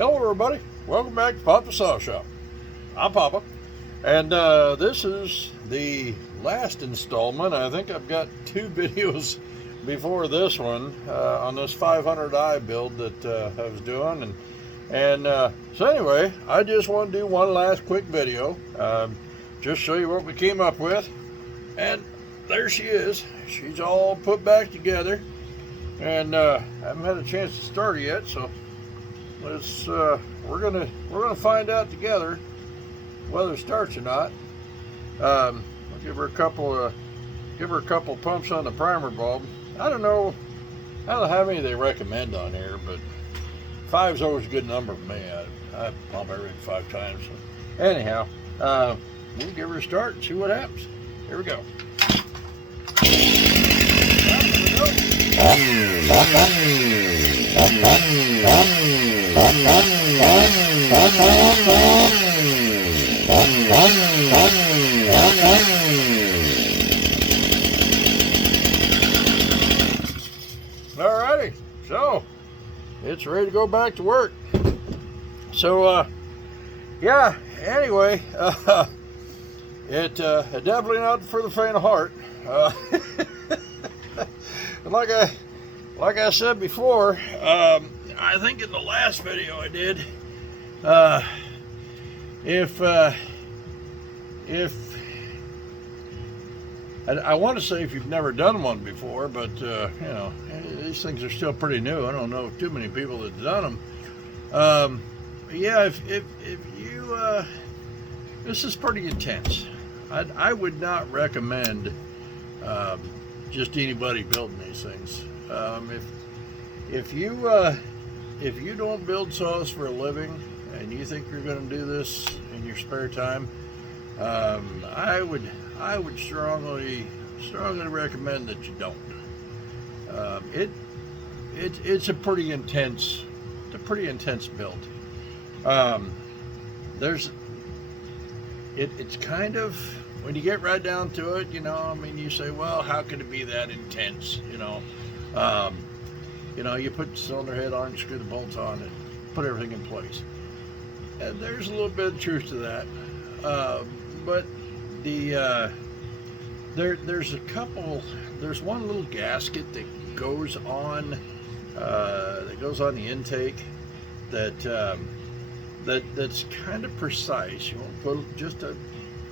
Hello everybody, welcome back to Papa Saw Shop. I'm Papa, and this is the last installment. I think I've got two videos before this one on this 500i build that I was doing, and so anyway, I just want to do one last quick video, just show you what we came up with, and there she is. She's all put back together, and I haven't had a chance to start her yet, so let's we're gonna find out together whether it starts or not. I'll give her a couple pumps on the primer bulb. I don't know how many they recommend on here, but 5's always a good number for me. I pump everything 5 times. So anyhow, we'll give her a start and see what happens. Here we go. Alrighty, so it's ready to go back to work. So yeah, anyway, it definitely not for the faint of heart. Like I said before, I think in the last video I did, if I want to say if you've never done one before, but you know, these things are still pretty new. I don't know too many people that have done them. Yeah, if you this is pretty intense. I would not recommend just anybody building these things. If you don't build saws for a living and you think you're going to do this in your spare time, I would strongly recommend that you don't. It's a pretty intense build. It's kind of, when you get right down to it, you know, I mean, you say, well, how could it be that intense? You know, you put the cylinder head on, screw the bolts on, and put everything in place. And there's a little bit of truth to that. But there's one little gasket that goes on the intake that's kind of precise. You won't put just a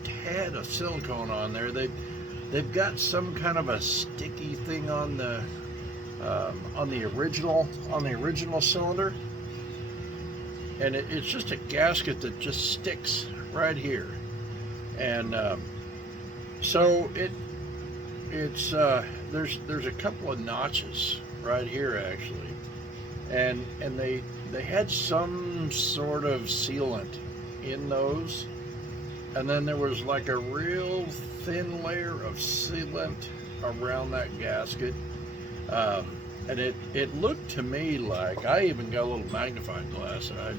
tad of silicone on there. They've got some kind of a sticky thing on the original cylinder, and it's just a gasket that just sticks right here, and so it's there's a couple of notches right here actually, and they had some sort of sealant in those, and then there was like a real thin layer of sealant around that gasket, and it looked to me like, I even got a little magnifying glass, and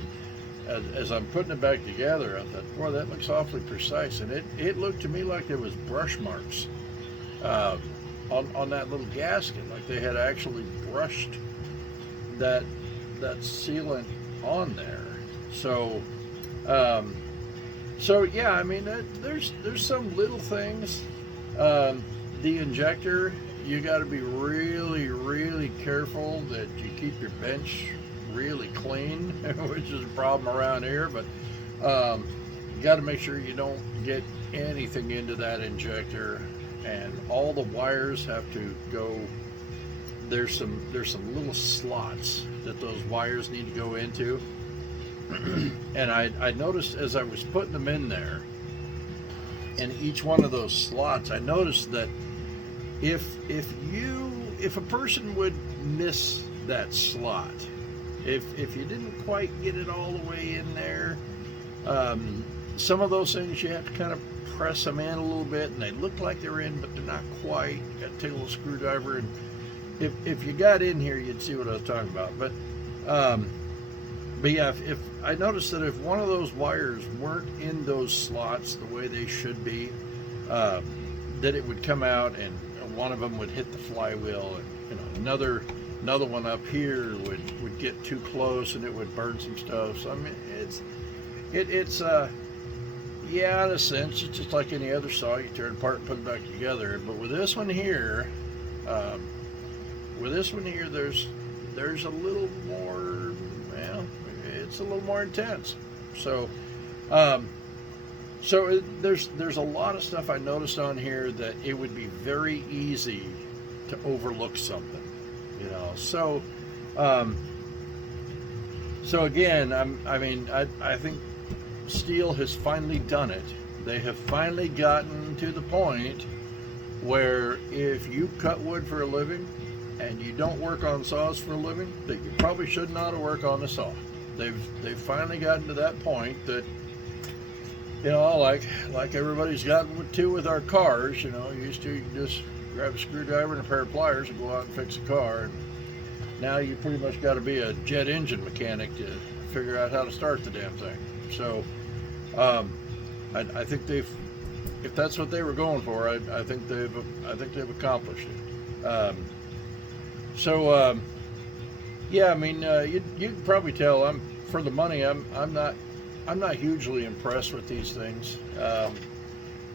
as I'm putting it back together, I thought, boy, that looks awfully precise, and it looked to me like there was brush marks on that little gasket, like they had actually brushed that sealant on there. So yeah, I mean, there's some little things. The injector, you got to be really careful that you keep your bench really clean, which is a problem around here, but you got to make sure you don't get anything into that injector, and all the wires have to go. There's some little slots that those wires need to go into, and I noticed as I was putting them in there, in each one of those slots, I noticed that if a person would miss that slot, if you didn't quite get it all the way in there, some of those things you have to kind of press them in a little bit, and they look like they're in, but they're not quite. You got to take a little screwdriver, and if you got in here, you'd see what I was talking about. But yeah, if I noticed that if one of those wires weren't in those slots the way they should be, that it would come out, and one of them would hit the flywheel, and another another one up here would get too close and it would burn some stuff. So I mean, it's yeah, in a sense, it's just like any other saw. You tear it apart and put it back together. But with this one here, there's a little more, well, it's a little more intense. So, there's a lot of stuff I noticed on here that it would be very easy to overlook something, you know. So, again, I think Stihl has finally done it. They have finally gotten to the point where if you cut wood for a living and you don't work on saws for a living, that you probably should not work on a saw. They've finally gotten to that point that, you know, like everybody's gotten to with our cars. You know, used to, you just grab a screwdriver and a pair of pliers and go out and fix a car. And now you pretty much got to be a jet engine mechanic to figure out how to start the damn thing. So I think if that's what they were going for, I think they've accomplished it. Yeah, I mean, you can probably tell for the money. I'm not hugely impressed with these things.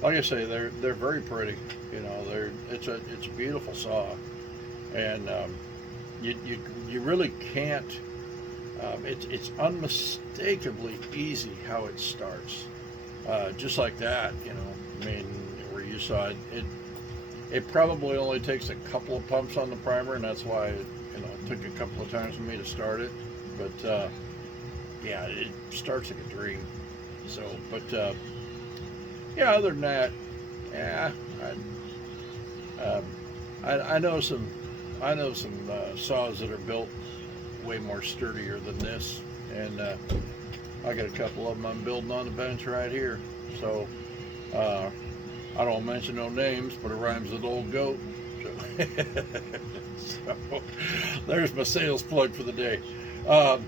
Like I say, they're very pretty. You know, it's a beautiful saw, and you really can't. It's unmistakably easy how it starts, just like that. You know, I mean, where you saw it probably only takes a couple of pumps on the primer, and that's why it took a couple of times for me to start it. But yeah, it starts like a dream. So, but yeah, other than that, yeah, I know some saws that are built way more sturdier than this, and I got a couple of them I'm building on the bench right here. So I don't mention no names, but it rhymes with old goat. So there's my sales plug for the day. I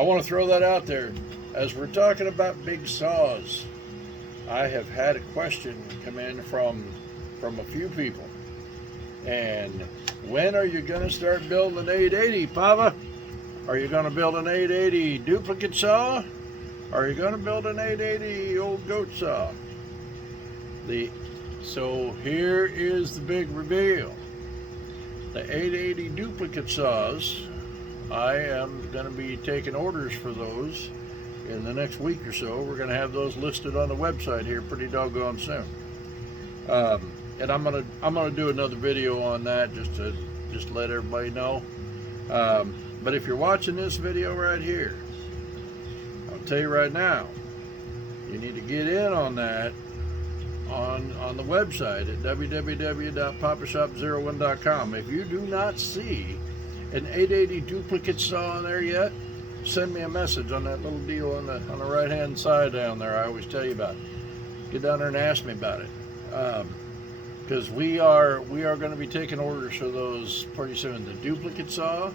want to throw that out there. As we're talking about big saws, I have had a question come in from a few people. And when are you going to start building an 880, Papa? Are you going to build an 880 duplicate saw? Are you going to build an 880 old goat saw? So here is the big reveal. The 880 duplicate saws, I am going to be taking orders for those in the next week or so. We're going to have those listed on the website here pretty doggone soon. And I'm gonna do another video on that just to let everybody know. But if you're watching this video right here, I'll tell you right now, you need to get in on that on the website at www.papashop01.com. If you do not see an 880 duplicate saw on there yet, send me a message on that little deal on the right hand side down there. I always tell you about it. Get down there and ask me about it. Because we are going to be taking orders for those pretty soon. The duplicate saw,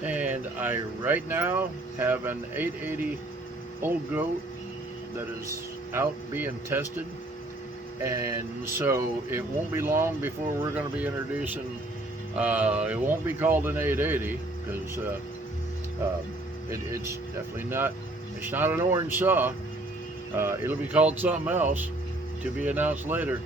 and I right now have an 880 old goat that is out being tested, and so it won't be long before we're going to be introducing. It won't be called an 880 because it's definitely not. It's not an orange saw. It'll be called something else to be announced later.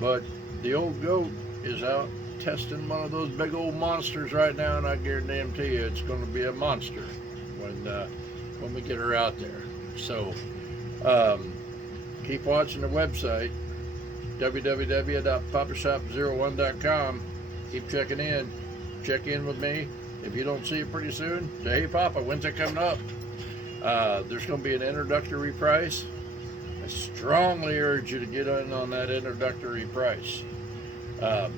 But the old goat is out testing one of those big old monsters right now, and I guarantee you it's going to be a monster when we get her out there. So keep watching the website, www.papashop01.com. Keep checking in. Check in with me. If you don't see it pretty soon, say, hey Papa, when's it coming up? There's going to be an introductory price. I strongly urge you to get in on that introductory price. I'm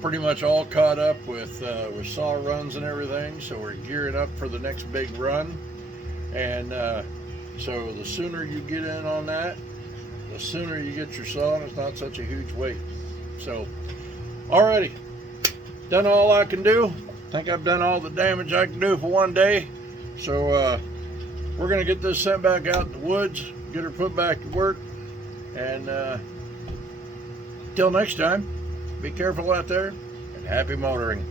pretty much all caught up with saw runs and everything, so we're gearing up for the next big run. And so the sooner you get in on that, the sooner you get your saw, and it's not such a huge wait. So, alrighty, done all I can do. I think I've done all the damage I can do for one day. So we're gonna get this sent back out in the woods, get her put back to work, and till next time, be careful out there, and happy motoring.